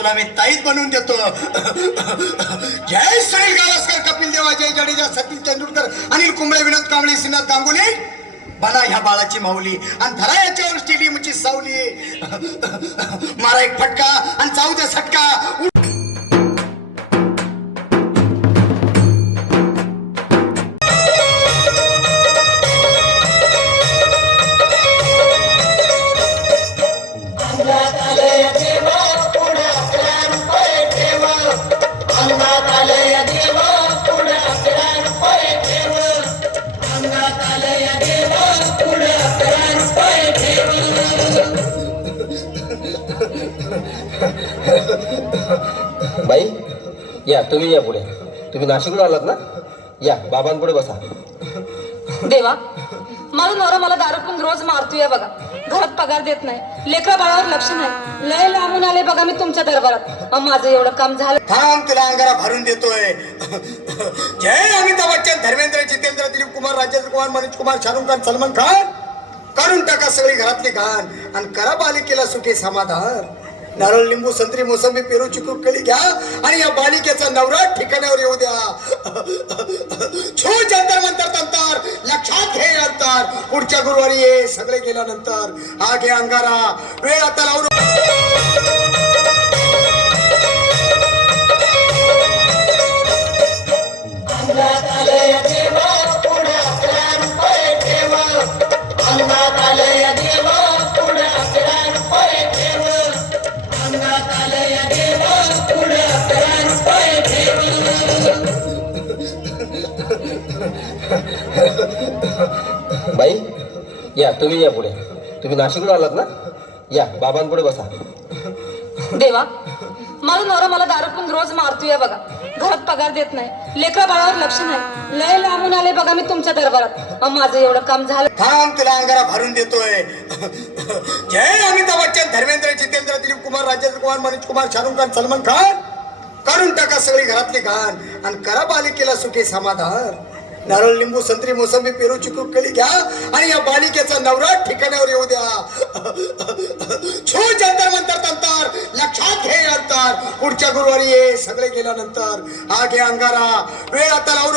तुला मी ताईत बनवून देतो. जय सुनील गावस्कर, कपिल देव, अजय जडेजा, सचिन तेंडुलकर, अनिल कुंबळे, विनोद कांबळे, श्रीनाथ गांगुली, बना ह्या बाळाची माऊली आणि धरा याच्यावर स्टेडियमची सावली. मारा एक फटका आणि जाऊ दे सटका. बाई या, तुम्ही या पुढे. तुम्ही नाशिकला आलात ना? या बाबांपुढे बसा. देवा, माझा नवरा मला दारू पिऊन रोज मारतोय बघा. घरात पगार देत नाही, लेकरा बाळावर लक्ष नाही. लय लांबून आले बघा मी तुमच्या दरबारात. माझं एवढं काम झालं. थांब, तुला अंगारा भरून देतोय. जय अमिताभ बच्चन, धर्मेंद्र, जितेंद्र, दिलीप कुमार, राजेंद्र कुमार, मनोज कुमार, शाहरुख खान, सलमान खान. काढून टाका सगळी घरातली घाण आणि करा बालिकेला सुखी समाधान. नारळ, लिंबू, संत्री, मोसंबी, पेरू, चिकू, कळी घ्या आणि या बालिकेचा नवरा ठिकाणावर येऊ द्या. छू जंतर मंतर तंतर, लक्षात घे अंतर. पुढच्या गुरुवारी ये, सगळे गेल्यानंतर. हा घे अंगारा, वेळ आता लावून. बाई या, तुम्ही या पुढे. तुम्ही नाशिकला आलात ना? या बाबांपुढे बसा. देवा, माझा नवरा मला दारू पिऊन रोज मारतोय बघा. घरात पगार देत नाही, लेकरा बाळावर लक्ष नाही. लय लांबून आले बघा मी तुमच्या दरबारात. माझं एवढं काम झालं. थांब, तुला अंगारा भरून देतोय. जय अमिताभ बच्चन, धर्मेंद्र, जितेंद्र, दिलीप कुमार, राजेंद्र कुमार, मनोज कुमार, शाहरुख खान, सलमान खान. काढून टाका सगळी घरातली घाण आणि करा बालिकेला सुखी समाधान. नारळ, लिंबू, संत्री, मोसंबी, पेरू, चिकू, कळी घ्या आणि या बालिकेचा नवरा ठिकाणावर येऊ द्या. छू जंतर मंतर तंतर, लक्षात घे अंतर. पुढच्या गुरुवारी ये, सगळे गेल्यानंतर. हा घे अंगारा, वेळ आता लावून.